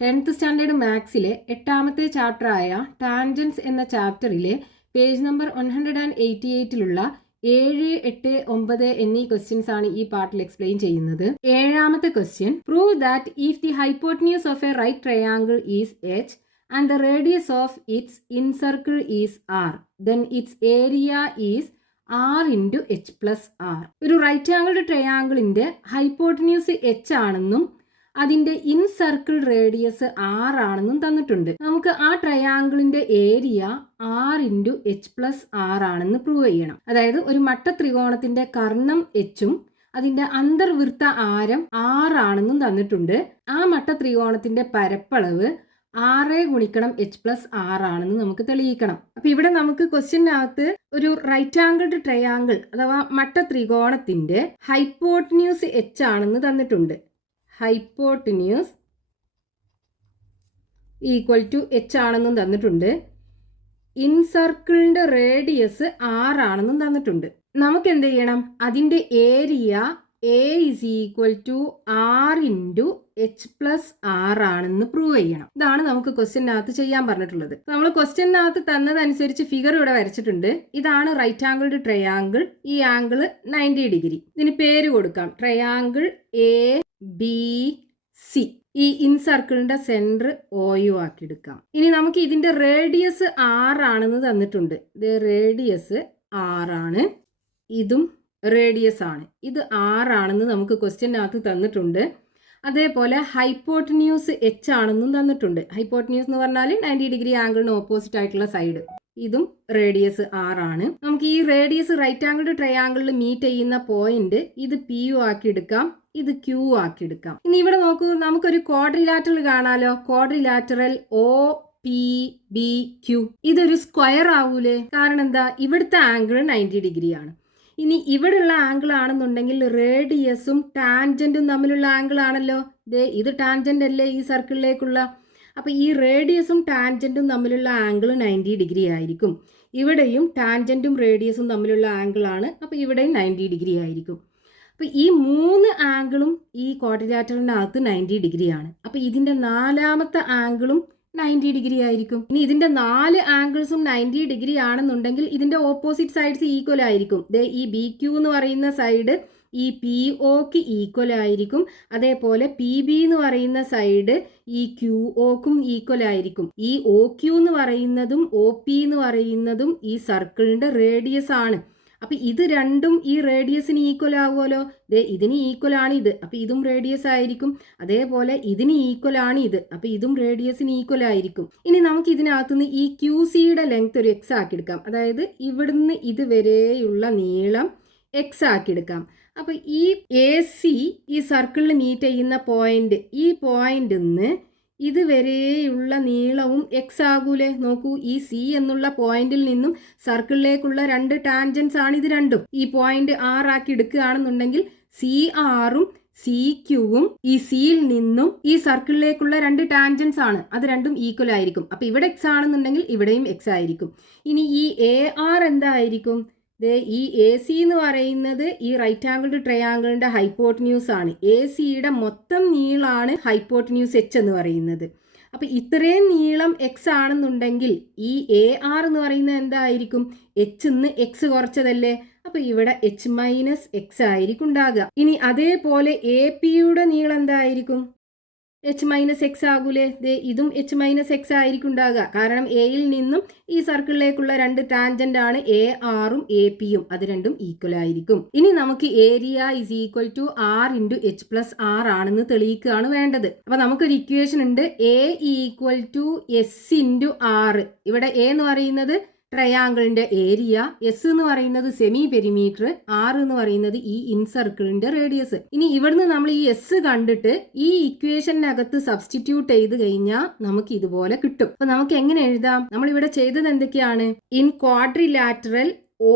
10th standard മാത്സിലെ 8ാമത്തെ ചാപ്റ്ററായ tangents എന്ന ചാപ്റ്ററിലെ page number 188ലുള്ള 7, 8, 9 എന്നീ questions ആണ് ഈ പാർട്ടിൽ എക്സ്പ്ലെയിൻ ചെയ്യുന്നത്. 7ാമത്തെ question, prove that if the hypotenuse of a right triangle is h and the radius of its incircle is r, then its area is r into h plus r. ഒരു right angled ട്രയാങ്കിളിന്റെ hypotenuse h ആണെന്നും അതിന്റെ in circle radius 6 ആണെന്നും തന്നിട്ടുണ്ട്. നമുക്ക് ആ ട്രയാങ്കിളിന്റെ area 6 into h plus 6 ആണെന്ന് പ്രൂവ് ചെയ്യണം. അതായത് ഒരു മട്ട ത്രികോണത്തിന്റെ കർണം h-ഉം അതിന്റെ അന്തർവൃത്ത ആരം 6 ആണെന്നും തന്നിട്ടുണ്ട്. ആ മട്ട ത്രികോണത്തിന്റെ പരപ്പളവ് 6 ഗുണിക്കണം h പ്ലസ് 6 ആണെന്ന് നമുക്ക് തെളിയിക്കണം. അപ്പൊ ഇവിടെ നമുക്ക് ക്വസ്റ്റ്യനകത്ത് ഒരു റൈറ്റ് ആംഗിൾഡ് ട്രയാങ്കിൾ അഥവാ മട്ട ത്രികോണത്തിന്റെ ഹൈപ്പോട്ടന്യൂസ് h ആണെന്ന് തന്നിട്ടുണ്ട്. ഹൈപ്പോട്ടന്യൂസ് ഈക്വൽ ടു h ആണെന്നും തന്നിട്ടുണ്ട്. ഇൻസർക്കിളിന്റെ റേഡിയസ് 6 ആണെന്നും തന്നിട്ടുണ്ട്. നമുക്ക് എന്ത് ചെയ്യണം? അതിന്റെ area a is equal to r into h plus 6 ആണെന്ന് പ്രൂവ് ചെയ്യണം. ഇതാണ് നമുക്ക് ക്വസ്റ്റ്യനകത്ത് ചെയ്യാൻ പറഞ്ഞിട്ടുള്ളത്. നമ്മൾ ക്വസ്റ്റ്യനകത്ത് തന്നതനുസരിച്ച് ഫിഗർ ഇവിടെ വരച്ചിട്ടുണ്ട്. ഇതാണ് റൈറ്റ് ആംഗിൾഡ് ട്രയാങ്കിൾ. ഈ ആംഗിൾ 90 ഡിഗ്രി. ഇതിന് പേര് കൊടുക്കാം ട്രയാങ്കിൾ എ ബി സി. ഈ ഇൻസർക്കിളിന്റെ സെന്റർ OU ആക്കി എടുക്കാം. ഇനി നമുക്ക് ഇതിന്റെ റേഡിയസ് 6 ആണെന്ന് തന്നിട്ടുണ്ട്. ഇത് റേഡിയസ് 6 ആണ്, ഇതും റേഡിയസ് ആണ്. ഇത് 6 ആണെന്ന് നമുക്ക് ക്വസ്റ്റ്യനകത്ത് തന്നിട്ടുണ്ട്. അതേപോലെ ഹൈപ്പോട്ടന്യൂസ് h ആണെന്നും തന്നിട്ടുണ്ട്. ഹൈപ്പോട്ടന്യൂസ് എന്ന് പറഞ്ഞാൽ 90 ഡിഗ്രി ആംഗിളിന് ഓപ്പോസിറ്റ് ആയിട്ടുള്ള സൈഡ്. ഇതും റേഡിയസ് 6 ആണ്. നമുക്ക് ഈ റേഡിയസ് റൈറ്റ് ആംഗിൾഡ് ട്രയാങ്കിളിൽ മീറ്റ് ചെയ്യുന്ന പോയിന്റ് ഇത് PU ആക്കി എടുക്കാം, ഇത് Q ആക്കി എടുക്കാം. ഇനി ഇവിടെ നോക്കൂ, നമുക്കൊരു ക്വാഡ്രിലാറ്ററൽ കാണാലോ. Quadrilateral OPBQ. ഇതൊരു സ്ക്വയർ ആവൂലേ? കാരണം എന്താ? ഇവിടുത്തെ ആംഗിൾ 90 ഡിഗ്രി ആണ്. ഇനി ഇവിടെയുള്ള ആംഗിൾ ആണെന്നുണ്ടെങ്കിൽ റേഡിയസും ടാൻജന്റും തമ്മിലുള്ള ആംഗിൾ ആണല്ലോ. ഇത് ടാൻജന്റ് അല്ലേ ഈ സർക്കിളിലേക്കുള്ള? അപ്പോൾ ഈ റേഡിയസും ടാൻജന്റും തമ്മിലുള്ള ആംഗിൾ 90 ഡിഗ്രി ആയിരിക്കും. ഇവിടെയും ടാൻജന്റും റേഡിയസും തമ്മിലുള്ള ആംഗിൾ ആണ്. അപ്പോൾ ഇവിടെയും 90 ഡിഗ്രി ആയിരിക്കും. അപ്പോൾ ഈ 3 ആംഗിളും ഈ ക്വാഡ്രിലാറ്ററലിനകത്ത് 90 ഡിഗ്രി ആണ്. അപ്പോൾ ഇതിൻ്റെ 4ാമത്തെ ആംഗിളും 90 ഡിഗ്രി ആയിരിക്കും. ഇനി ഇതിന്റെ 4 ആംഗിൾസും 90 ഡിഗ്രി ആണെന്നുണ്ടെങ്കിൽ ഇതിന്റെ ഓപ്പോസിറ്റ് സൈഡ്സ് ഈക്വൽ ആയിരിക്കും. ഈ BQ എന്ന് പറയുന്ന സൈഡ് ഈ POക്ക് ഈക്വൽ ആയിരിക്കും. അതേപോലെ PB എന്ന് പറയുന്ന സൈഡ് ഈ QOക്കും ഈക്വൽ ആയിരിക്കും. ഈ OQ എന്ന് പറയുന്നതും OP എന്ന് പറയുന്നതും ഈ സർക്കിളിന്റെ റേഡിയസ് ആണ്. അപ്പൊ ഇത് രണ്ടും ഈ റേഡിയസിന് ഈക്വൽ ആവുമല്ലോ. ഇതിന് ഈക്വൽ ആണ് ഇത്, അപ്പൊ ഇതും റേഡിയസ് ആയിരിക്കും. അതേപോലെ ഇതിന് ഈക്വൽ ആണ് ഇത്, അപ്പൊ ഇതും റേഡിയസിന് ഈക്വൽ ആയിരിക്കും. ഇനി നമുക്ക് ഇതിനകത്തുനിന്ന് ഈ QCയുടെ ലെങ്ത് ഒരു x ആക്കി എടുക്കാം. അതായത് ഇവിടുന്ന് ഇതുവരെയുള്ള നീളം x ആക്കി എടുക്കാം. അപ്പൊ ഈ AC ഈ സർക്കിളിൽ മീറ്റ് ചെയ്യുന്ന പോയിന്റ്, ഈ പോയിന്റിൽ നിന്ന് ഇതുവരെയുള്ള നീളവും x ആകൂലേ? നോക്കൂ, ഈ C എന്നുള്ള പോയിന്റിൽ നിന്നും സർക്കിളിലേക്കുള്ള 2 ടാൻജൻസ് ആണ് ഇത് രണ്ടും. ഈ പോയിന്റ് R ആക്കി എടുക്കുകയാണെന്നുണ്ടെങ്കിൽ CRഉം CQവും ഈ സിയിൽ നിന്നും ഈ സർക്കിളിലേക്കുള്ള 2 ടാൻജൻസ് ആണ്. അത് രണ്ടും ഈക്വൽ ആയിരിക്കും. അപ്പൊ ഇവിടെ x ആണെന്നുണ്ടെങ്കിൽ ഇവിടെയും x ആയിരിക്കും. ഇനി ഈ AR എന്തായിരിക്കും? ഈ AC എന്ന് പറയുന്നത് ഈ റൈറ്റ് ആംഗിൾഡ് ട്രയാങ്കിളിന്റെ ഹൈപ്പോട്ടന്യൂസ് ആണ്. ACയുടെ മൊത്തം നീളമാണ് ഹൈപ്പോട്ടന്യൂസ് h എന്ന് പറയുന്നത്. അപ്പൊ ഇത്രയും നീളം x ആണെന്നുണ്ടെങ്കിൽ ഈ AR എന്ന് പറയുന്നത് എന്തായിരിക്കും? h ന്ന് x കുറച്ചതല്ലേ? അപ്പൊ ഇവിടെ h മൈനസ് x ആയിരിക്കും ഉണ്ടാകുക. ഇനി അതേപോലെ APയുടെ നീളം എന്തായിരിക്കും? h minus x ആകൂലേ? ഇതും h മൈനസ് x ആയിരിക്കും ഉണ്ടാകുക. കാരണം എയിൽ നിന്നും ഈ സർക്കിളിലേക്കുള്ള 2 ടാൻജന്റ് ആണ് ARഉം APയും. അത് രണ്ടും ഈക്വൽ ആയിരിക്കും. ഇനി നമുക്ക് area is equal to R into h plus 6 ആണെന്ന് തെളിയിക്കുകയാണ് വേണ്ടത്. അപ്പൊ നമുക്കൊരു ഇക്വേഷൻ ഉണ്ട്, A equal to S into R. ഇവിടെ A എന്ന് പറയുന്നത് ട്രയാങ്കിളിന്റെ ഏരിയ, S എന്ന് പറയുന്നത് സെമി പെരിമീറ്റർ, R എന്ന് പറയുന്നത് ഈ ഇൻസർക്കിളിന്റെ റേഡിയസ്. ഇനി ഇവിടുന്ന് നമ്മൾ ഈ S കണ്ടിട്ട് ഈ ഇക്വേഷനകത്ത് സബ്സ്റ്റിറ്റ്യൂട്ട് ചെയ്ത് കഴിഞ്ഞാൽ നമുക്ക് ഇതുപോലെ കിട്ടും. അപ്പൊ നമുക്ക് എങ്ങനെ എഴുതാം? നമ്മൾ ഇവിടെ ചെയ്തത് എന്തൊക്കെയാണ്? In quadrilateral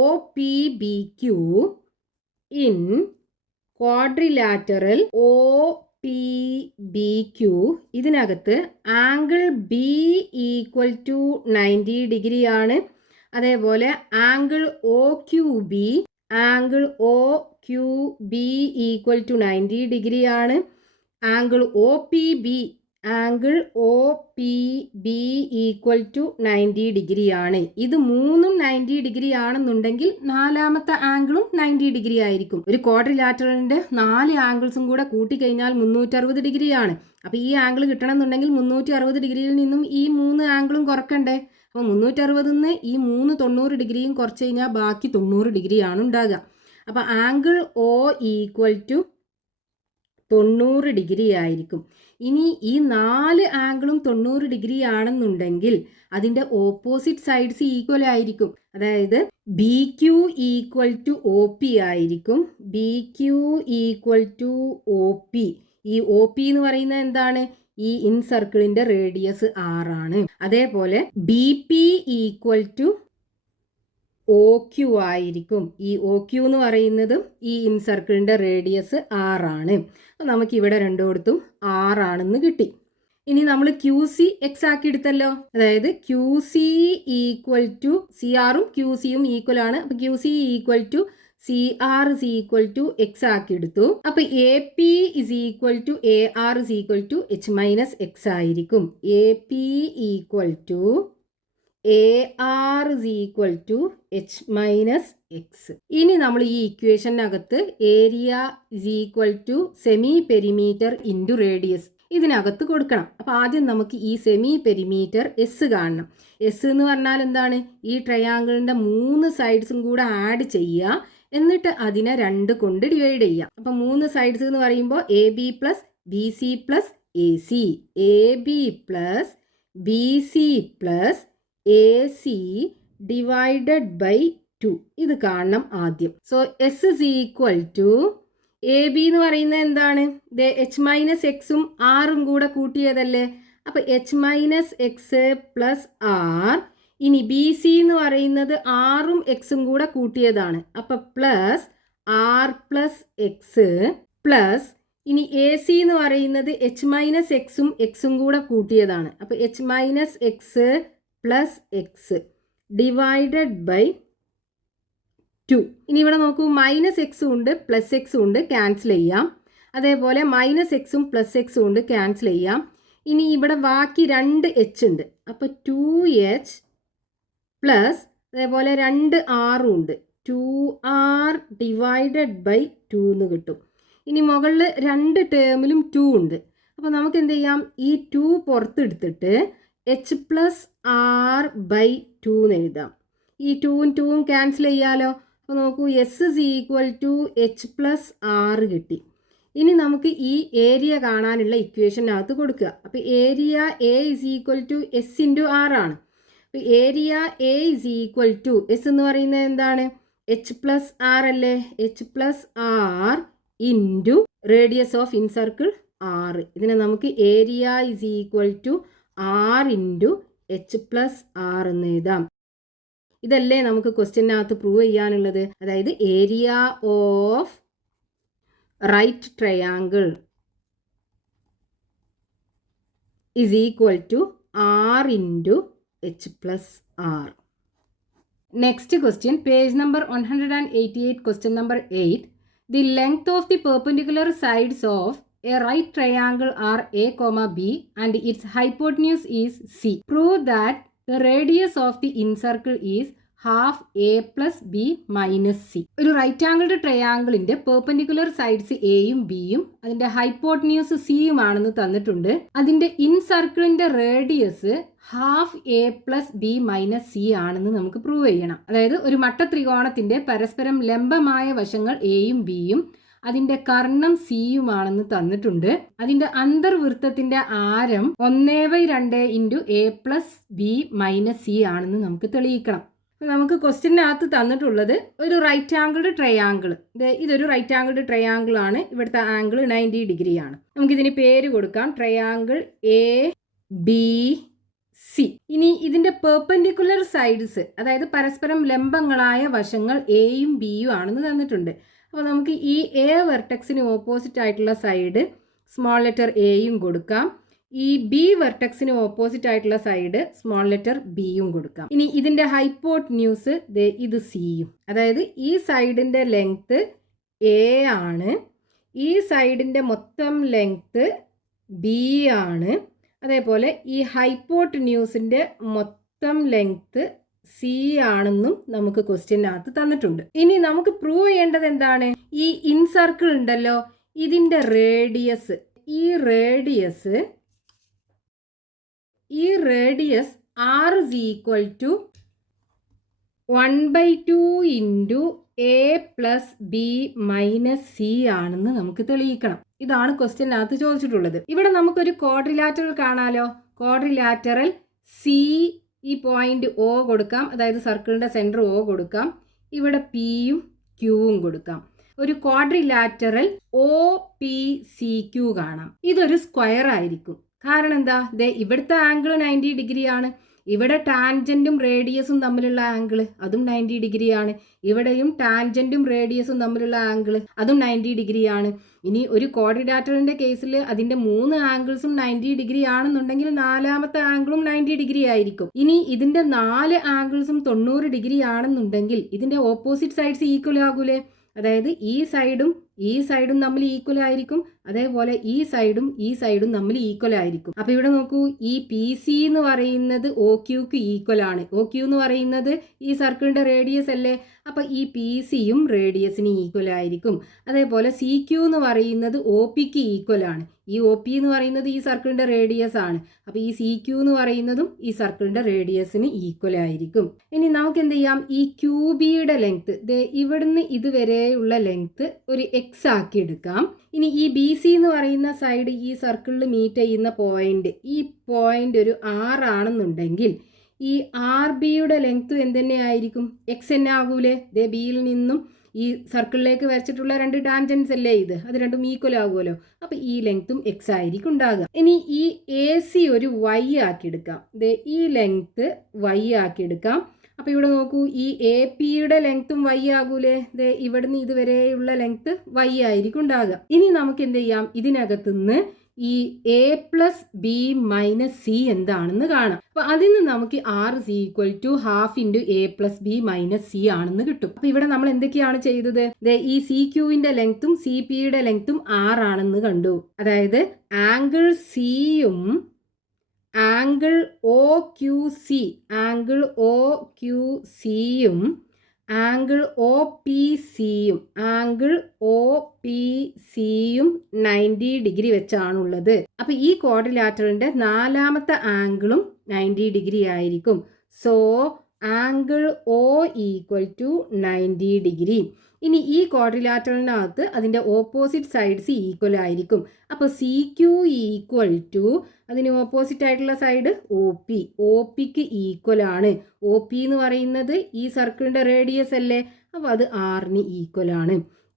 OPBQ, in quadrilateral OPBQ ഇതിനകത്ത് angle B equal to 90 degree ആണ്. അതേപോലെ angle OQB equal to 90 degree ആണ്. Angle OPB angle O P B equal to 90 degree ആണ്. ഇത് മൂന്നും 90 ഡിഗ്രി ആണെന്നുണ്ടെങ്കിൽ നാലാമത്തെ ആംഗിളും 90 ഡിഗ്രി ആയിരിക്കും. ഒരു ക്വാഡ്രിലാറ്ററലിന്റെ 4 ആംഗിൾസും കൂടെ കൂട്ടിക്കഴിഞ്ഞാൽ 360 ഡിഗ്രി ആണ്. അപ്പോൾ ഈ ആംഗിൾ കിട്ടണം എന്നുണ്ടെങ്കിൽ 360 ഡിഗ്രിയിൽ നിന്നും ഈ 3 ആംഗിളും കുറക്കണ്ടേ. അപ്പോൾ 360 നിന്ന് ഈ 3 90 ഡിഗ്രിയും കുറച്ച് കഴിഞ്ഞാൽ ബാക്കി 90 ഡിഗ്രിയാണ് ഉണ്ടാകുക. അപ്പോൾ angle O equal to 90 degree ആയിരിക്കും. ഇനി ഈ 4 ആംഗിളും 90 ഡിഗ്രി ആണെന്നുണ്ടെങ്കിൽ അതിൻ്റെ ഓപ്പോസിറ്റ് സൈഡ്സ് ഈക്വൽ ആയിരിക്കും. അതായത് B Q equal to O P ആയിരിക്കും. B Q equal to O P. ഈ ഒ പി എന്ന് പറയുന്നത് എന്താണ്? ഈ ഇൻ സർക്കിളിൻ്റെ റേഡിയസ് 6 ആണ്. അതേപോലെ B P equal to O Q ആയിരിക്കും. ഈ ഒ ക്യു എന്ന് പറയുന്നതും ഈ ഇൻ സർക്കിളിൻ്റെ റേഡിയസ് 6 ആണ്. അപ്പോൾ നമുക്കിവിടെ രണ്ടിടത്തും 6 ആണെന്ന് കിട്ടി. ഇനി നമ്മൾ ക്യു സി എക്സ് ആക്കി എടുത്തല്ലോ. അതായത് Q C equal to C ആറും ക്യു സിയും ഈക്വൽ ആണ്. അപ്പോൾ Q C equal to C R is equal to X ആക്കി എടുത്തു. അപ്പോൾ A P is equal to A R is equal to H minus X ആയിരിക്കും. A P equal to A R is equal to H minus X. ഇനി നമ്മൾ ഈ ഇക്വേഷനകത്ത് area is equal to semi perimeter into radius ഇതിനകത്ത് കൊടുക്കണം. അപ്പോൾ ആദ്യം നമുക്ക് ഈ സെമി പെരിമീറ്റർ എസ് കാണണം. എസ് എന്ന് പറഞ്ഞാൽ എന്താണ്? ഈ ട്രയാങ്കിളിൻ്റെ 3 സൈഡ്സും കൂടെ ആഡ് ചെയ്യുക, എന്നിട്ട് അതിനെ 2 കൊണ്ട് ഡിവൈഡ് ചെയ്യുക. അപ്പോൾ 3 സൈഡ്സ് എന്ന് പറയുമ്പോൾ A B plus B C plus A C, A B plus B C plus A C divided by 2 ഇത് കാണണം ആദ്യം. So S is equal to A B എന്ന് പറയുന്നത് എന്താണ്? എച്ച് മൈനസ് എക്സും ആറും കൂടെ കൂട്ടിയതല്ലേ. അപ്പോൾ H minus X plus R. ഇനി ബി സി എന്ന് പറയുന്നത് ആറും എക്സും കൂടെ കൂട്ടിയതാണ്. അപ്പോൾ plus R plus X plus ഇനി എ സി എന്ന് പറയുന്നത് എച്ച് മൈനസ് എക്സും കൂടെ കൂട്ടിയതാണ്. അപ്പോൾ H minus X plus X divided by 2. ഇനി ഇവിടെ നോക്കൂ, മൈനസ് എക്സും ഉണ്ട് പ്ലസ് എക്സും ഉണ്ട്, ക്യാൻസൽ ചെയ്യാം. അതേപോലെ മൈനസ് എക്സും പ്ലസ് എക്സും ഉണ്ട്, ക്യാൻസൽ ചെയ്യാം. ഇനി ഇവിടെ ബാക്കി 2 എച്ച് ഉണ്ട്. അപ്പോൾ 2h പ്ലസ് അതേപോലെ 2 ആറും ഉണ്ട്, 2r ഡിവൈഡഡ് ബൈ 2 എന്ന് കിട്ടും. ഇനി മുകളിൽ 2 ടേമിലും 2 ഉണ്ട്. അപ്പോൾ നമുക്ക് എന്ത് ചെയ്യാം? ഈ 2 പുറത്തെടുത്തിട്ട് എച്ച് പ്ലസ് ആർ ബൈ 2 എന്ന് എഴുതാം. ഈ 2ഉം 2ഉം ക്യാൻസൽ ചെയ്യാലോ. അപ്പോൾ നോക്കൂ, S is equal to H plus R കിട്ടി. ഇനി നമുക്ക് ഈ ഏരിയ കാണാനുള്ള ഇക്വേഷനകത്ത് കൊടുക്കുക. അപ്പോൾ area A is equal to S into R ആണ്. അപ്പോൾ area A is equal to S എന്ന് പറയുന്നത് എന്താണ്? എച്ച് പ്ലസ് ആർ അല്ലേ. H plus R into radius of incircle 6. ഇതിനെ നമുക്ക് area is equal to R into H plus R എന്ന് എഴുതാം. ഇതല്ലേ നമുക്ക് ക്വസ്റ്റ്യനകത്ത് പ്രൂവ് ചെയ്യാനുള്ളത്. അതായത് area of right triangle is equal to R into H plus R. Next question, page number 188, question number 8. The length of the perpendicular sides of a right triangle are a, b and its hypotenuse is c. Prove that the radius of the incircle is half a plus b minus c. ഒരു right angled ട്രയാങ്കിളിന്റെ perpendicular sides എയും ബിയും അതിന്റെ hypotenuse സിയും ആണെന്ന് തന്നിട്ടുണ്ട്. അതിന്റെ in സർക്കിളിന്റെ radius half A plus B minus C ആണെന്ന് നമുക്ക് പ്രൂവ് ചെയ്യണം. അതായത് ഒരു മട്ടത്രികോണത്തിന്റെ പരസ്പരം ലംബമായ വശങ്ങൾ എയും ബിയും അതിന്റെ കർണം സിയുമാണെന്ന് തന്നിട്ടുണ്ട്. അതിന്റെ അന്തർവൃത്തത്തിന്റെ ആരം 1/2 into A plus B minus C ആണെന്ന് നമുക്ക് തെളിയിക്കണം. നമുക്ക് ക്വസ്റ്റ്യനകത്ത് തന്നിട്ടുള്ളത് ഒരു റൈറ്റ് ആംഗിൾഡ് ട്രയാങ്കിൾ. ഇതൊരു റൈറ്റ് ആംഗിൾഡ് ട്രയാങ്കിൾ ആണ്. ഇവിടുത്തെ ആംഗിൾ 90 ഡിഗ്രി ആണ്. നമുക്കിതിന് പേര് കൊടുക്കാം, ട്രയാങ്കിൾ എ ബി സി. ഇനി ഇതിന്റെ പെർപെൻഡിക്കുലർ സൈഡ്സ്, അതായത് പരസ്പരം ലംബങ്ങളായ വശങ്ങൾ എയും ബിയും ആണെന്ന് തന്നിട്ടുണ്ട്. അപ്പോൾ നമുക്ക് ഈ എ വെർട്ടെക്സിന് ഓപ്പോസിറ്റ് ആയിട്ടുള്ള സൈഡ് സ്മോൾ ലെറ്റർ എയും കൊടുക്കാം. ഈ ബി വെർട്ടെക്സിന് ഓപ്പോസിറ്റ് ആയിട്ടുള്ള സൈഡ് സ്മോൾ ലെറ്റർ ബിയും കൊടുക്കാം. ഇനി ഇതിന്റെ ഹൈപ്പോട്ടന്യൂസ് ഇത് സിയും. അതായത് ഈ സൈഡിന്റെ ലെങ്ത് എ ആണ്, ഈ സൈഡിന്റെ മൊത്തം ലെങ്ത് ബി ആണ്, അതേപോലെ ഈ ഹൈപ്പോട്ടന്യൂസിൻ്റെ മൊത്തം ലെങ്ത് സി ആണെന്നും നമുക്ക് ക്വസ്റ്റ്യനകത്ത് തന്നിട്ടുണ്ട്. ഇനി നമുക്ക് പ്രൂവ് ചെയ്യേണ്ടത് എന്താണ്? ഈ ഇൻസർക്കിൾ ഉണ്ടല്ലോ, ഇതിൻ്റെ റേഡിയസ്, ഈ radius R is equal to 1/2 into A plus B minus C ആണെന്ന് നമുക്ക് തെളിയിക്കണം. ഇതാണ് ക്വസ്റ്റ്യനകത്ത് ചോദിച്ചിട്ടുള്ളത്. ഇവിടെ നമുക്കൊരു ക്വാഡ്രിലാറ്ററൽ കാണാലോ. ക്വാഡ്രിലാറ്ററൽ സി, ഈ പോയിന്റ് ഒ കൊടുക്കാം, അതായത് സർക്കിളിൻ്റെ സെൻറ്റർ ഒ കൊടുക്കാം, ഇവിടെ പിയും ക്യൂവും കൊടുക്കാം. ഒരു quadrilateral O P C Q കാണാം. ഇതൊരു സ്ക്വയർ ആയിരിക്കും. കാരണം എന്താ? ഇവിടുത്തെ ആംഗിൾ 90 ഡിഗ്രിയാണ്. ഇവിടെ ടാൻജൻറ്റും റേഡിയസും തമ്മിലുള്ള ആംഗിൾ അതും 90 ഡിഗ്രിയാണ്. ഇവിടെയും ടാൻജൻറ്റും റേഡിയസും തമ്മിലുള്ള ആംഗിൾ അതും 90 ഡിഗ്രിയാണ്. ഇനി ഒരു ക്വാഡ്രിലാറ്ററലിൻ്റെ കേസിൽ അതിൻ്റെ 3 ആംഗിൾസും 90 ഡിഗ്രി ആണെന്നുണ്ടെങ്കിൽ 4ാമത്തെ ആംഗിളും 90 ഡിഗ്രി ആയിരിക്കും. ഇനി ഇതിൻ്റെ 4 ആംഗിൾസും 90 ഡിഗ്രി ആണെന്നുണ്ടെങ്കിൽ ഇതിൻ്റെ ഓപ്പോസിറ്റ് സൈഡ്സ് ഈക്വൽ ആകൂലേ? അതായത് ഈ സൈഡും തമ്മിൽ ഈക്വൽ ആയിരിക്കും, അതേപോലെ ഈ സൈഡും തമ്മിൽ ഈക്വൽ ആയിരിക്കും. അപ്പോൾ ഇവിടെ നോക്കൂ, ഈ പി സി എന്ന് പറയുന്നത് ഒ ക്യൂക്ക് ഈക്വൽ ആണ്. ഒ ക്യൂ എന്ന് പറയുന്നത് ഈ സർക്കിളിൻ്റെ റേഡിയസ് അല്ലേ? അപ്പോൾ ഈ പി സിയും റേഡിയസിന് ഈക്വൽ ആയിരിക്കും. അതേപോലെ സി ക്യൂ എന്ന് പറയുന്നത് ഒ പിക്ക് ഈക്വൽ ആണ്. ഈ ഒ പി എന്ന് പറയുന്നത് ഈ സർക്കിളിൻ്റെ റേഡിയസ് ആണ്. അപ്പോൾ ഈ സി ക്യൂ എന്ന് പറയുന്നതും ഈ സർക്കിളിൻ്റെ റേഡിയസിന് ഈക്വൽ ആയിരിക്കും. ഇനി നമുക്ക് എന്ത് ചെയ്യാം? ഈ ക്യൂ ബിയുടെ ലെങ്ത്, ഇവിടുന്ന് ഇതുവരെയുള്ള ലെങ്ത് ഒരു എക്സ് ആക്കി എടുക്കാം. ഇനി ഈ ബി സി എന്ന് പറയുന്ന സൈഡ് ഈ സർക്കിളിൽ മീറ്റ് ചെയ്യുന്ന പോയിന്റ്, ഈ പോയിന്റ് ഒരു ആർ ആണെന്നുണ്ടെങ്കിൽ ഈ ആർ ബിയുടെ ലെങ്ത് എന്തെന്നെ ആയിരിക്കും? എക്സ് തന്നെ ആകൂലേ? ബിയിൽ നിന്നും ഈ സർക്കിളിലേക്ക് വരച്ചിട്ടുള്ള 2 ടാൻജൻസ് അല്ലേ ഇത്, അത് രണ്ടും ഈക്വൽ ആകുമല്ലോ. അപ്പോൾ ഈ ലെങ്ത്തും എക്സ് ആയിരിക്കും ഉണ്ടാകുക. ഇനി ഈ എ സി ഒരു വൈ ആക്കി എടുക്കാം. ഈ ലെങ്ത്ത് വൈ ആക്കി എടുക്കാം. അപ്പോൾ ഇവിടെ നോക്കൂ, ഈ എ പിയുടെ ലെങ്ത്തും വൈ ആകൂലേ? ഇവിടുന്ന് ഇതുവരെയുള്ള ലെങ്ത്ത് വൈ ആയിരിക്കും ഉണ്ടാകുക. ഇനി നമുക്ക് എന്ത് ചെയ്യാം? ഇതിനകത്തുനിന്ന് ഈ A plus B minus C എന്താണെന്ന് കാണാം. അപ്പൊ അതിന് നമുക്ക് R is equal to half into A plus B minus C ആണെന്ന് കിട്ടും. അപ്പൊ ഇവിടെ നമ്മൾ എന്തൊക്കെയാണ് ചെയ്തത്? ഈ സി ക്യൂവിന്റെ ലെങ്ത്തും സി പിയുടെ ലെങ്ത്തും ആർ ആണെന്ന് കണ്ടു. അതായത് ആംഗിൾ സിയും ആംഗിൾ ഒ ക്യു സിയും ആംഗിൾ ഒ പി സിയും 90 ഡിഗ്രി വെച്ചാണുള്ളത്. അപ്പോൾ ഈ ക്വാഡ്രിലാറ്ററലിൻ്റെ 4ാമത്തെ ആംഗിളും 90 ഡിഗ്രി ആയിരിക്കും. So angle O equal to 90 degree. ഇനി ഈ ക്വാഡ്രിലാറ്ററലിനകത്ത് അതിൻ്റെ ഓപ്പോസിറ്റ് സൈഡ്സ് ഈക്വൽ ആയിരിക്കും. അപ്പോൾ സി ക്യു ഈക്വൽ ടു അതിന് ഓപ്പോസിറ്റ് ആയിട്ടുള്ള സൈഡ് ഒ പിക്ക് ഈക്വൽ ആണ്. ഒ പി എന്ന് പറയുന്നത് ഈ സർക്കിളിൻ്റെ റേഡിയസ് അല്ലേ? അപ്പോൾ അത് ആറിന് ഈക്വൽ ആണ്.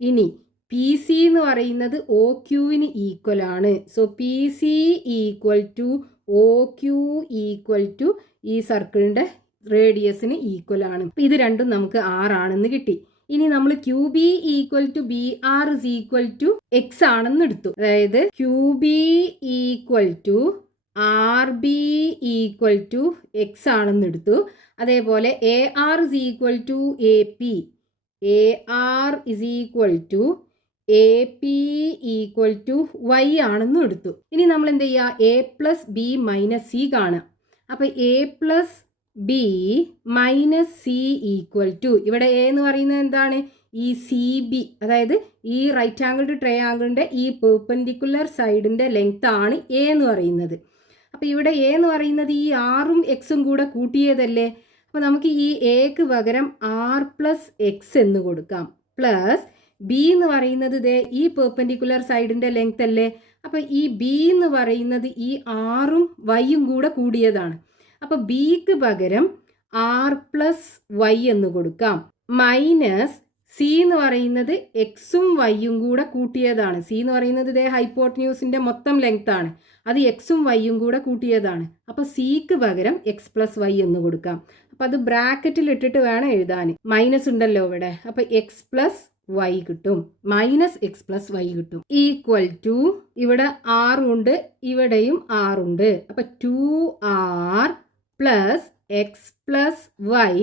ഇനി പി സി എന്ന് പറയുന്നത് ഒ ക്യൂവിന് ഈക്വൽ ആണ്. So P C equal to O Q equal to ഈ സർക്കിളിൻ്റെ റേഡിയസിന് ഈക്വൽ ആണ്. അപ്പോൾ ഇത് രണ്ടും നമുക്ക് ആറാണെന്ന് കിട്ടി. ഇനി നമ്മൾ Q B equal to B R is equal to X ആണെന്ന് എടുത്തു. അതായത് Q B equal to R B equal to X ആണെന്ന് എടുത്തു. അതേപോലെ A R is equal to A P, A R is equal to A P equal to Y ആണെന്നും എടുത്തു. ഇനി നമ്മൾ എന്ത് ചെയ്യുക? A plus B minus C കാണാം. അപ്പോൾ A plus B minus C equal to, ഇവിടെ എ എന്ന് പറയുന്നത് എന്താണ്? ഈ സി ബി, അതായത് ഈ റൈറ്റ് ആംഗിൾ ടു ട്രയാംഗിളിൻ്റെ ഈ പെർപെൻഡിക്കുലർ സൈഡിൻ്റെ ലെങ്ത് ആണ് എ എന്ന് പറയുന്നത്. അപ്പോൾ ഇവിടെ എ എന്ന് പറയുന്നത് ഈ ആറും എക്സും കൂടെ കൂട്ടിയതല്ലേ? അപ്പോൾ നമുക്ക് ഈ എക്ക് പകരം ആർ പ്ലസ് എക്സ് എന്ന് കൊടുക്കാം. പ്ലസ് ബി എന്ന് പറയുന്നത് ഈ പെർപെൻഡിക്കുലർ സൈഡിൻ്റെ ലെങ്ത് അല്ലേ? അപ്പോൾ ഈ ബി എന്ന് പറയുന്നത് ഈ ആറും വൈയും കൂടെ കൂടിയതാണ്. അപ്പോൾ ബിക്ക് പകരം ആർ പ്ലസ് വൈ എന്ന് കൊടുക്കാം. മൈനസ് സി എന്ന് പറയുന്നത് എക്സും വൈയും കൂടെ കൂട്ടിയതാണ്. സി എന്ന് പറയുന്നത് ഹൈപ്പോട്ടന്യൂസിൻ്റെ മൊത്തം ലെങ്ത് ആണ്. അത് എക്സും വൈയും കൂടെ കൂട്ടിയതാണ്. അപ്പോൾ സിക്ക് പകരം എക്സ് പ്ലസ് വൈ എന്ന് കൊടുക്കാം. അപ്പോൾ അത് ബ്രാക്കറ്റിൽ ഇട്ടിട്ട് വേണം എഴുതാൻ. മൈനസ് ഉണ്ടല്ലോ ഇവിടെ. അപ്പോൾ എക്സ് പ്ലസ് വൈ കിട്ടും. മൈനസ് എക്സ് പ്ലസ് വൈ കിട്ടും. ഈക്വൽ ടു ഇവിടെ ആറുണ്ട്, ഇവിടെയും ആറുണ്ട്. അപ്പോൾ 2r plus X plus Y.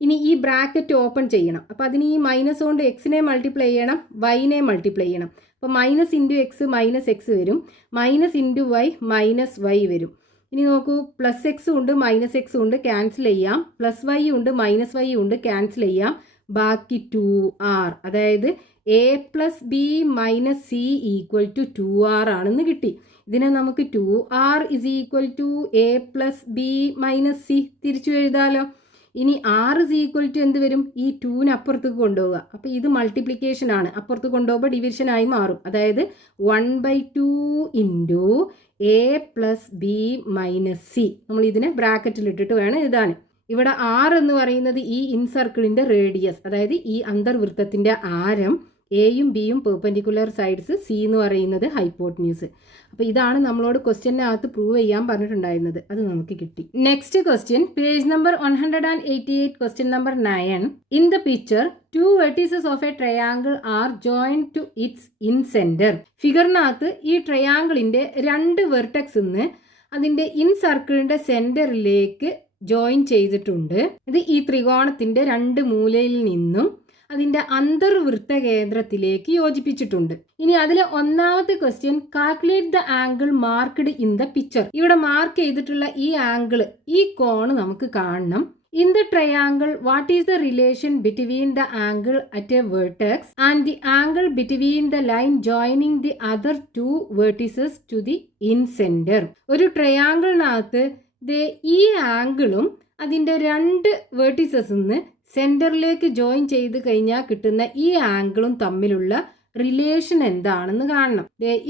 ഇനി ഈ ബ്രാക്കറ്റ് ഓപ്പൺ ചെയ്യണം. അപ്പോൾ അതിന് ഈ മൈനസ് കൊണ്ട് എക്സിനെ മൾട്ടിപ്ലൈ ചെയ്യണം, വൈനെ മൾട്ടിപ്ലൈ ചെയ്യണം. അപ്പോൾ minus into X minus X വരും, minus into Y minus Y വരും. ഇനി നോക്കൂ, പ്ലസ് എക്സും ഉണ്ട് മൈനസ് എക്സും ഉണ്ട്, ക്യാൻസൽ ചെയ്യാം. പ്ലസ് വൈ ഉണ്ട് മൈനസ് വൈ ഉണ്ട്, ക്യാൻസൽ ചെയ്യാം. ബാക്കി 2r, അതായത് A plus B minus C equal to 2r ആണെന്ന് കിട്ടി. ഇതിനെ നമുക്ക് 2r is equal to A plus B minus C തിരിച്ചു എഴുതാലോ. ഇനി r ഇസ് ഈക്വൽ ടു എന്ത് വരും? ഈ 2ന് അപ്പുറത്തേക്ക് കൊണ്ടുപോവുക. അപ്പോൾ ഇത് മൾട്ടിപ്ലിക്കേഷൻ ആണ്, അപ്പുറത്ത് കൊണ്ടുപോകുമ്പോൾ ഡിവിഷനായി മാറും. അതായത് 1/2 into A plus B minus C. നമ്മൾ ഇതിനെ ബ്രാക്കറ്റിൽ ഇട്ടിട്ട് വേണം എഴുതാൻ. ഇവിടെ r എന്ന് പറയുന്നത് ഈ ഇൻസർക്കിളിൻ്റെ റേഡിയസ്, അതായത് ഈ അന്തർവൃത്തത്തിൻ്റെ ആരം. എയും ബിയും പെർപെൻഡിക്കുലർ സൈഡ്സ്, സി എന്ന് പറയുന്നത് ഹൈപ്പോട്ടന്യൂസ്. അപ്പോൾ ഇതാണ് നമ്മളോട് ക്വസ്റ്റ്യനകത്ത് പ്രൂവ് ചെയ്യാൻ പറഞ്ഞിട്ടുണ്ടായിരുന്നത്. അത് നമുക്ക് കിട്ടി. Next question, page number 188, question number 9. In the picture 2 vertices of a triangle are joined to its incentre. ഫിഗറിനകത്ത് ഈ ട്രയാങ്കിളിൻ്റെ 2 വെർട്ടെക്സ് അതിൻ്റെ ഇൻ സർക്കിളിൻ്റെ സെൻറ്ററിലേക്ക് ജോയിൻ ചെയ്തിട്ടുണ്ട്. ഇത് ഈ ത്രികോണത്തിൻ്റെ 2 മൂലയിൽ നിന്നും അതിൻ്റെ അന്തർവൃത്ത കേന്ദ്രത്തിലേക്ക് യോജിപ്പിച്ചിട്ടുണ്ട്. ഇനി അതിലെ ഒന്നാമത്തെ question, calculate the angle marked in the picture. ഇവിടെ മാർക്ക് ചെയ്തിട്ടുള്ള ഈ ആംഗിൾ, ഈ കോണ് നമുക്ക് കാണണം. In the triangle, what is the relation between the angle at a vertex and the angle between the line joining the other 2 vertices to the incentre. ഒരു ട്രയാങ്കിളിനകത്ത് ഈ ആംഗിളും അതിൻ്റെ 2 വെർട്ടിസസ് സെൻറ്ററിലേക്ക് ജോയിൻ ചെയ്ത് കഴിഞ്ഞാൽ കിട്ടുന്ന ഈ ആംഗിളും തമ്മിലുള്ള റിലേഷൻ എന്താണെന്ന് കാണണം.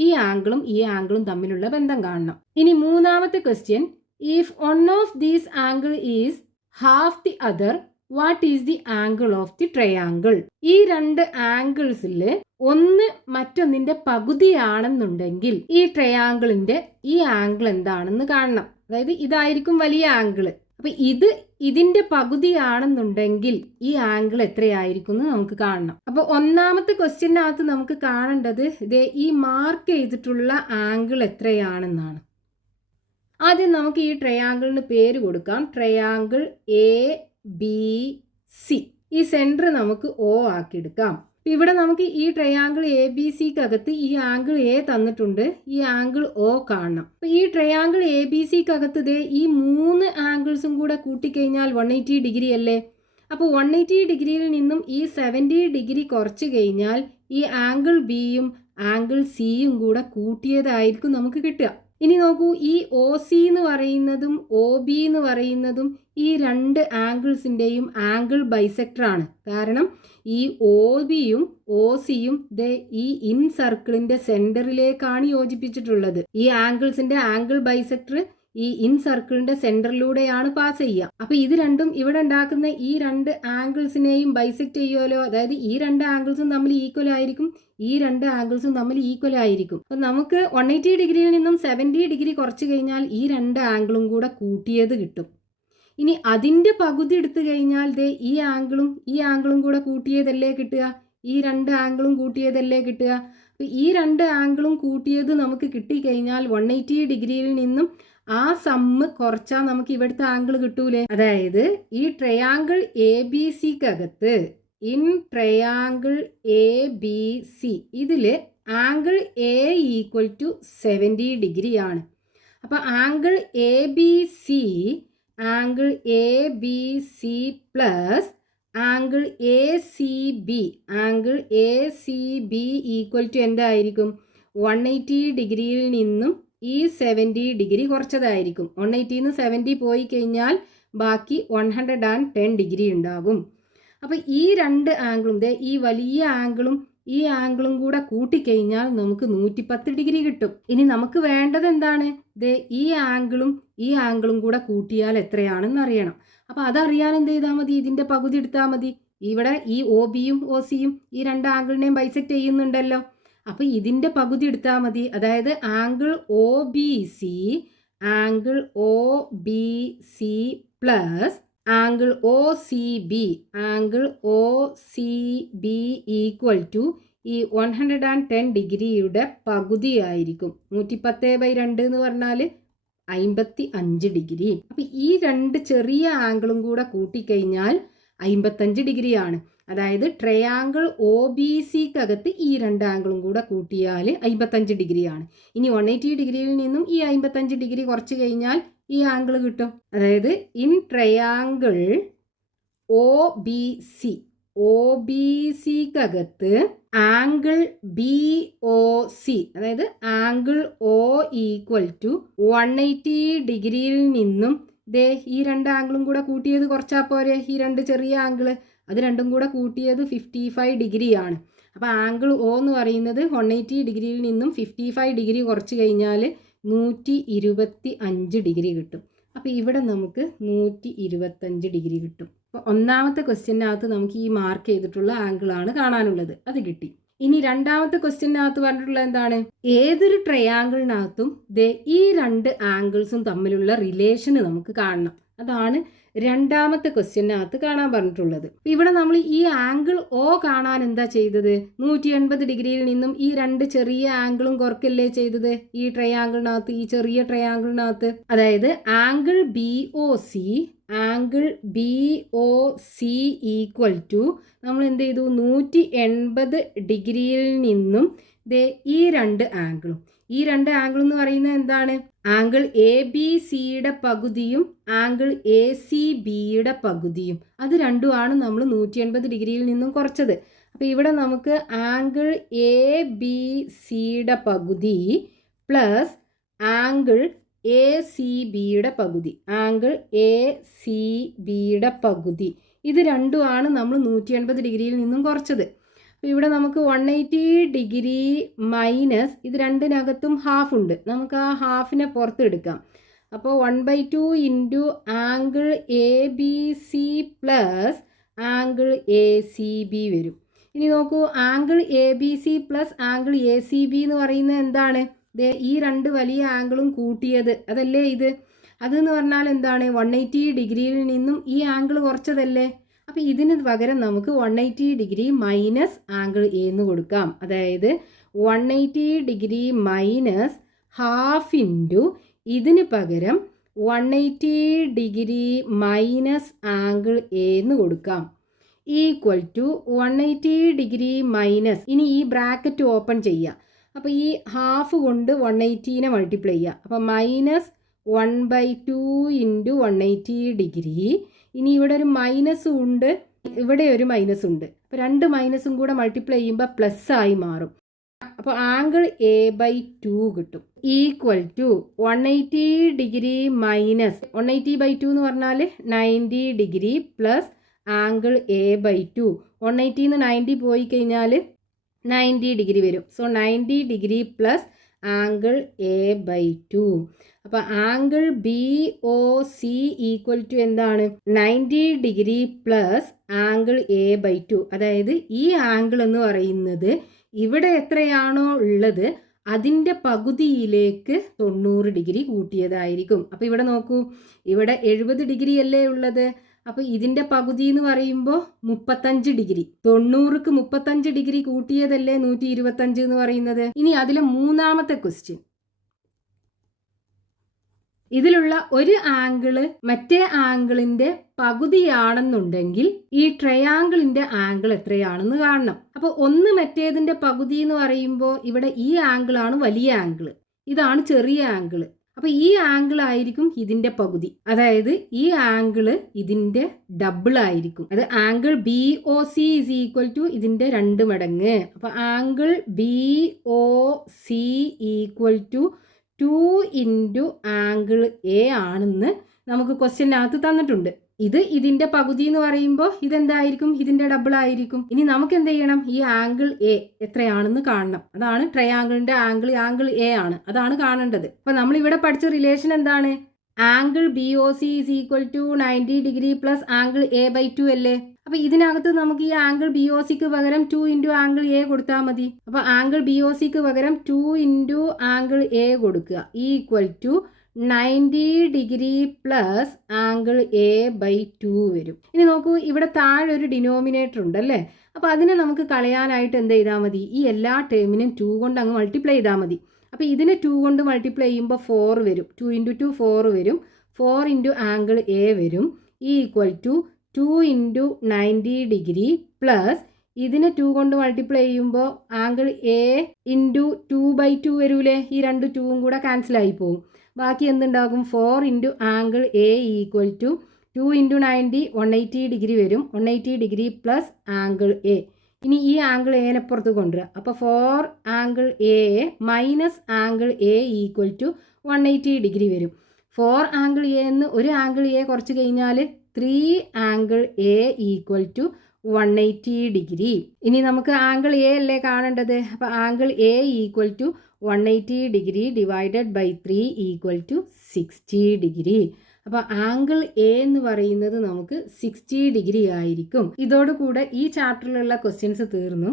ഈ ആംഗിളും ഈ ആംഗിളും തമ്മിലുള്ള ബന്ധം കാണണം. ഇനി മൂന്നാമത്തെ question, if one of these angle is half the other, what is the angle of the triangle. ഈ 2 ആംഗിൾസിൽ ഒന്ന് മറ്റൊന്നിന്റെ പകുതിയാണെന്നുണ്ടെങ്കിൽ ഈ ട്രയാങ്കിളിന്റെ ഈ ആംഗിൾ എന്താണെന്ന് കാണണം. അതായത് ഇതായിരിക്കും വലിയ ആംഗിൾ. അപ്പൊ ഇതിന്റെ പകുതിയാണെന്നുണ്ടെങ്കിൽ ഈ ആംഗിൾ എത്രയായിരിക്കും എന്ന് നമുക്ക് കാണണം. അപ്പൊ ഒന്നാമത്തെ ക്വസ്റ്റ്യനകത്ത് നമുക്ക് കാണേണ്ടത് ഈ മാർക്ക് ചെയ്തിട്ടുള്ള ആംഗിൾ എത്രയാണെന്നാണ്. ആദ്യം നമുക്ക് ഈ ട്രയാങ്കിളിന് പേര് കൊടുക്കാം. Triangle A B C. ഈ സെന്റർ നമുക്ക് O ആക്കിയെടുക്കാം. ഇവിടെ നമുക്ക് ഈ ട്രയാങ്കിൾ എ ബി സിക്കകത്ത് ഈ ആംഗിൾ എ തന്നിട്ടുണ്ട്, ഈ ആംഗിൾ O കാണണം. അപ്പൊ ഈ ട്രയാങ്കിൾ എ ബി സിക്കകത്ത് ഈ 3 ആംഗിൾസും കൂടെ കൂട്ടിക്കഴിഞ്ഞാൽ 180 ഡിഗ്രി അല്ലേ. അപ്പോൾ 180 ഡിഗ്രിയിൽ നിന്നും ഈ 70 ഡിഗ്രി കുറച്ച് കഴിഞ്ഞാൽ ഈ ആംഗിൾ ബിയും ആംഗിൾ സിയും കൂടെ കൂട്ടിയതായിരിക്കും നമുക്ക് കിട്ടുക. ഇനി നോക്കൂ, ഈ ഒ സി എന്ന് പറയുന്നതും ഒ ബി എന്ന് പറയുന്നതും ഈ 2 ആംഗിൾസിൻ്റെയും ആംഗിൾ ബൈസെക്ടർ ആണ്. കാരണം ഈ ഒ ബിയും ഒ സിയും ഈ ഇൻ സർക്കിളിന്റെ സെന്ററിലേക്കാണ് യോജിപ്പിച്ചിട്ടുള്ളത്. ഈ ആംഗിൾസിന്റെ ആംഗിൾ ബൈസെക്ടർ ഈ ഇൻ സർക്കിളിന്റെ സെന്ററിലൂടെയാണ് പാസ് ചെയ്യുക. അപ്പൊ ഇത് രണ്ടും ഇവിടെ ഉണ്ടാക്കുന്ന ഈ 2 ആംഗിൾസിനെയും ബൈസെക്ട് ചെയ്യുമല്ലോ. അതായത് ഈ 2 ആംഗിൾസും തമ്മിൽ ഈക്വൽ ആയിരിക്കും, ഈ 2 ആംഗിൾസും തമ്മിൽ ഈക്വൽ ആയിരിക്കും. അപ്പൊ നമുക്ക് 180 ഡിഗ്രിയിൽ നിന്നും 70 ഡിഗ്രി കുറച്ച് കഴിഞ്ഞാൽ ഈ 2 ആംഗിളും കൂടെ കൂട്ടിയത് കിട്ടും. ഇനി അതിന്റെ പകുതി എടുത്തു കഴിഞ്ഞാൽ ഈ ആംഗിളും കൂടെ കൂട്ടിയതല്ലേ കിട്ടുക, ഈ 2 ആംഗിളും കൂട്ടിയതല്ലേ കിട്ടുക. അപ്പൊ ഈ 2 ആംഗിളും കൂട്ടിയത് നമുക്ക് കിട്ടിക്കഴിഞ്ഞാൽ 180 ഡിഗ്രിയിൽ നിന്നും ആ സമ്മ് കുറച്ചാൽ നമുക്ക് ഇവിടുത്തെ ആംഗിൾ കിട്ടൂലേ. അതായത് ഈ ട്രയാങ്കിൾ എ ബി സിക്കകത്ത് in triangle A B C ഇതിൽ angle A equal to 70 degree ആണ്. അപ്പോൾ angle A B C plus angle A C B equal to എന്തായിരിക്കും? 180 ഡിഗ്രിയിൽ നിന്നും ഈ 70 ഡിഗ്രി കുറച്ചതായിരിക്കും. 180 70 പോയി കഴിഞ്ഞാൽ ബാക്കി 110 ഡിഗ്രി ഉണ്ടാകും. അപ്പോൾ ഈ 2 ആംഗിളും ഈ വലിയ ആംഗിളും ഈ ആംഗിളും കൂടെ കൂട്ടിക്കഴിഞ്ഞാൽ നമുക്ക് 110 ഡിഗ്രി കിട്ടും. ഇനി നമുക്ക് വേണ്ടത് എന്താണ്? ഈ ആംഗിളും കൂടെ കൂട്ടിയാൽ എത്രയാണെന്ന് അറിയണം. അപ്പോൾ അതറിയാൻ എന്ത് ചെയ്താൽ മതി? ഇതിൻ്റെ പകുതി എടുത്താൽ മതി. ഇവിടെ ഈ ഒ ബിയും ഒ സിയും ഈ 2 ആംഗിളിനെയും ബൈസെക്ട് ചെയ്യുന്നുണ്ടല്ലോ. അപ്പോൾ ഇതിൻ്റെ പകുതി എടുത്താൽ മതി. അതായത് angle O B C plus angle O C B equal to ഈ 110 ഡിഗ്രിയുടെ പകുതിയായിരിക്കും. 110/2 എന്ന് പറഞ്ഞാൽ 55 ഡിഗ്രി. അപ്പം ഈ 2 ചെറിയ ആംഗിളും കൂടെ കൂട്ടിക്കഴിഞ്ഞാൽ 55 ഡിഗ്രിയാണ്. അതായത് ട്രയാങ്കിൾ ഒ ബി സിക്കകത്ത് ഈ രണ്ട് ആംഗിളും കൂടെ കൂട്ടിയാൽ 55 ഡിഗ്രിയാണ്. ഇനി 180 ഡിഗ്രിയിൽ നിന്നും ഈ 55 ഡിഗ്രി കുറച്ച് കഴിഞ്ഞാൽ ഈ ആംഗിൾ കിട്ടും. അതായത് ഇൻ ട്രയാങ്കിൾ ഒ ബി സിക്കകത്ത് ആംഗിൾ ബി ഒ സി, അതായത് ആംഗിൾ ഒ ഈക്വൽ ടു 180 ഡിഗ്രിയിൽ നിന്നും ദേ ഈ രണ്ട് ആംഗിളും കൂടെ കൂട്ടിയത് കുറച്ചാൽ പോരെ, ഈ രണ്ട് ചെറിയ ആംഗിള് അത് രണ്ടും കൂടെ കൂട്ടിയത് 55 ഡിഗ്രിയാണ്. അപ്പോൾ ആംഗിൾ ഒ എന്ന് പറയുന്നത് 180 ഡിഗ്രിയിൽ നിന്നും 55 ഡിഗ്രി കുറച്ച് കഴിഞ്ഞാൽ 125 ഡിഗ്രി കിട്ടും. അപ്പോൾ ഇവിടെ നമുക്ക് 125 ഡിഗ്രി കിട്ടും. അപ്പോൾ ഒന്നാമത്തെ ക്വസ്റ്റ്യനകത്ത് നമുക്ക് ഈ മാർക്ക് ചെയ്തിട്ടുള്ള ആംഗിളാണ് കാണാനുള്ളത്, അത് കിട്ടി. ഇനി രണ്ടാമത്തെ ക്വസ്റ്റ്യനകത്ത് പറഞ്ഞിട്ടുള്ളത് എന്താണ്? ഏതൊരു ട്രയാങ്കിളിനകത്തും ഈ രണ്ട് ആംഗിൾസും തമ്മിലുള്ള റിലേഷന് നമുക്ക് കാണണം. അതാണ് രണ്ടാമത്തെ ക്വസ്റ്റ്യനകത്ത് കാണാൻ പറഞ്ഞിട്ടുള്ളത്. ഇവിടെ നമ്മൾ ഈ ആംഗിൾ ഒ കാണാൻ എന്താ ചെയ്തത്? 180 ഡിഗ്രിയിൽ നിന്നും ഈ രണ്ട് ചെറിയ ആംഗിളും കുറക്കല്ലേ ചെയ്തത് ഈ ട്രയാങ്കിളിനകത്ത്, ഈ ചെറിയ ട്രയാങ്കിളിനകത്ത്. അതായത് angle B O C equal to നമ്മൾ എന്ത് ചെയ്തു? 180 ഡിഗ്രിയിൽ നിന്നും ഈ രണ്ട് ആംഗിളും എന്ന് പറയുന്നത് എന്താണ്? ആംഗിൾ എ ബി സിയുടെ പകുതിയും ആംഗിൾ എ സി ബിയുടെ പകുതിയും, അത് രണ്ടുമാണ് നമ്മൾ 180 ഡിഗ്രിയിൽ നിന്നും കുറച്ചത്. അപ്പോൾ ഇവിടെ നമുക്ക് ആംഗിൾ എ ബി സിയുടെ പകുതി പ്ലസ് ആംഗിൾ എ സി ബിയുടെ പകുതി, ഇത് രണ്ടുമാണ് നമ്മൾ 180 ഡിഗ്രിയിൽ നിന്നും കുറച്ചത്. അപ്പോൾ ഇവിടെ നമുക്ക് 180 ഡിഗ്രി മൈനസ് ഇത് രണ്ടിനകത്തും ഹാഫ് ഉണ്ട്, നമുക്ക് ആ ഹാഫിനെ പുറത്തെടുക്കാം. അപ്പോൾ 1/2 into angle A B C plus angle A C B വരും. ഇനി നോക്കൂ, angle A B C plus angle A C B എന്ന് പറയുന്നത് എന്താണ്? ഈ രണ്ട് വലിയ ആംഗിളും കൂട്ടിയത് അതല്ലേ ഇത്. അതെന്ന് പറഞ്ഞാൽ എന്താണ്? 180 ഡിഗ്രിയിൽ നിന്നും ഈ ആംഗിൾ കുറച്ചതല്ലേ. അപ്പോൾ ഇതിന് പകരം നമുക്ക് 180 ഡിഗ്രി മൈനസ് ആംഗിൾ എ എന്ന് കൊടുക്കാം. അതായത് 180 ഡിഗ്രി മൈനസ് ഹാഫ് ഇൻറ്റു ഇതിന് പകരം 180 ഡിഗ്രി മൈനസ് ആംഗിൾ എ എന്ന് കൊടുക്കാം, ഈക്വൽ ടു 180 ഡിഗ്രി മൈനസ്, ഇനി ഈ ബ്രാക്കറ്റ് ഓപ്പൺ ചെയ്യുക. അപ്പോൾ ഈ ഹാഫ് കൊണ്ട് 180നെ മൾട്ടിപ്ലൈ ചെയ്യുക. അപ്പോൾ മൈനസ് 1/2 ഇൻറ്റു 180 ഡിഗ്രി. ഇനി ഇവിടെ ഒരു മൈനസും ഉണ്ട്, ഇവിടെ ഒരു മൈനസ് ഉണ്ട്. അപ്പോൾ രണ്ട് മൈനസും കൂടെ മൾട്ടിപ്ലൈ ചെയ്യുമ്പോൾ പ്ലസ് ആയി മാറും. അപ്പോൾ ആംഗിൾ A/2 കിട്ടും, ഈക്വൽ ടു 180 ഡിഗ്രി മൈനസ് 180/2 എന്ന് പറഞ്ഞാൽ 90 ഡിഗ്രി പ്ലസ് ആംഗിൾ A/2. 180 നിന്ന് 90 പോയി കഴിഞ്ഞാൽ 90 ഡിഗ്രി വരും. So 90 degree plus angle A/2. അപ്പോൾ angle B O C equal to എന്താണ്? 90 ഡിഗ്രി പ്ലസ് ആംഗിൾ A/2. അതായത് ഈ ആംഗിൾ എന്ന് പറയുന്നത് ഇവിടെ എത്രയാണോ ഉള്ളത് അതിൻ്റെ പകുതിയിലേക്ക് 90 ഡിഗ്രി കൂട്ടിയതായിരിക്കും. അപ്പോൾ ഇവിടെ നോക്കൂ, ഇവിടെ 70 ഡിഗ്രി അല്ലേ ഉള്ളത്. അപ്പോൾ ഇതിൻ്റെ പകുതി എന്ന് പറയുമ്പോൾ 35 ഡിഗ്രി. 90ക്ക് 35 ഡിഗ്രി കൂട്ടിയതല്ലേ 125 എന്ന് പറയുന്നത്. ഇനി അതിലെ മൂന്നാമത്തെ ക്വസ്റ്റ്യൻ, ഇതിലുള്ള ഒരു ആംഗിള് മറ്റേ ആംഗിളിന്റെ പകുതിയാണെന്നുണ്ടെങ്കിൽ ഈ ട്രയാങ്കിളിന്റെ ആംഗിൾ എത്രയാണെന്ന് കാണണം. അപ്പോൾ ഒന്ന് മറ്റേതിന്റെ പകുതി എന്ന് പറയുമ്പോൾ ഇവിടെ ഈ ആംഗിളാണ് വലിയ ആംഗിള്, ഇതാണ് ചെറിയ ആംഗിള്. അപ്പോൾ ഈ ആംഗിൾ ആയിരിക്കും ഇതിന്റെ പകുതി, അതായത് ഈ ആംഗിള് ഇതിന്റെ ഡബിൾ ആയിരിക്കും. അത് angle B O C is equal to ഇതിന്റെ 2 മടങ്ങ്. അപ്പോൾ angle B O C equal to 2 into angle A ആണെന്ന് നമുക്ക് ക്വസ്റ്റ്യനകത്ത് തന്നിട്ടുണ്ട്. ഇത് ഇതിന്റെ പകുതി എന്ന് പറയുമ്പോൾ ഇതെന്തായിരിക്കും? ഇതിന്റെ ഡബിൾ ആയിരിക്കും. ഇനി നമുക്ക് എന്ത് ചെയ്യണം? ഈ ആംഗിൾ എ എത്രയാണെന്ന് കാണണം. അതാണ് ട്രയാങ്കിളിന്റെ ആംഗിൾ എ ആണ്, അതാണ് കാണേണ്ടത്. അപ്പൊ നമ്മൾ ഇവിടെ പഠിച്ച റിലേഷൻ എന്താണ്? Angle B O C is equal to 90 degree plus angle A/2 അല്ലേ. അപ്പൊ ഇതിനകത്ത് നമുക്ക് ഈ ആംഗിൾ ബി ഒ സിക്ക് പകരം 2 ഇൻറ്റു ആംഗിൾ എ കൊടുത്താൽ മതി. അപ്പൊ ആംഗിൾ ബി ഒ സിക്ക് പകരം 2 ഇൻറ്റു ആംഗിൾ എ കൊടുക്കുക, equal to 90 degree plus angle A/2 വരും. ഇനി നോക്കൂ, ഇവിടെ താഴെ ഒരു ഡിനോമിനേറ്റർ ഉണ്ട് അല്ലേ. അപ്പോൾ അതിനെ നമുക്ക് കളയാനായിട്ട് എന്ത് ചെയ്താൽ മതി? ഈ എല്ലാ ടേമിനും 2 കൊണ്ട് അങ്ങ് മൾട്ടിപ്ലൈ ചെയ്താൽ മതി. അപ്പോൾ ഇതിനെ 2 കൊണ്ട് മൾട്ടിപ്ലൈ ചെയ്യുമ്പോൾ 4 വരും. 2 ഇൻറ്റു 2 4 വരും. 4 ഇൻറ്റു ആംഗിൾ എ വരും, equal to 2 into 90 degree plus ഇതിനെ 2 കൊണ്ട് മൾട്ടിപ്ലൈ ചെയ്യുമ്പോൾ ആംഗിൾ എ ഇൻറ്റു 2/2 വരൂലേ? ഈ രണ്ട് 2ഉം കൂടെ ക്യാൻസലായി പോകും. ബാക്കി എന്തുണ്ടാകും? 4 into angle A equal to 2 into 90 180 degree വരും. 180 ഡിഗ്രി പ്ലസ് ആംഗിൾ എ. ഇനി ഈ ആംഗിൾ എനെ പുറത്ത് കൊണ്ടുവരിക. അപ്പോൾ 4 angle A minus angle A equal to 180 degree വരും. 4 ആംഗിൾ എ എന്ന് ഒരു ആംഗിൾ എ കുറച്ച് കഴിഞ്ഞാൽ 3 angle A equal to 180 degree. ഇനി നമുക്ക് ആംഗിൾ എ അല്ലേ കാണേണ്ടത്. അപ്പോൾ angle A equal to 180 degree divided by 3 equal to 60 degree. അപ്പോൾ ആംഗിൾ എ എന്ന് പറയുന്നത് നമുക്ക് 60 ഡിഗ്രി ആയിരിക്കും. ഇതോടുകൂടെ ഈ ചാപ്റ്ററിലുള്ള ക്വസ്റ്റ്യൻസ് തീർന്നു.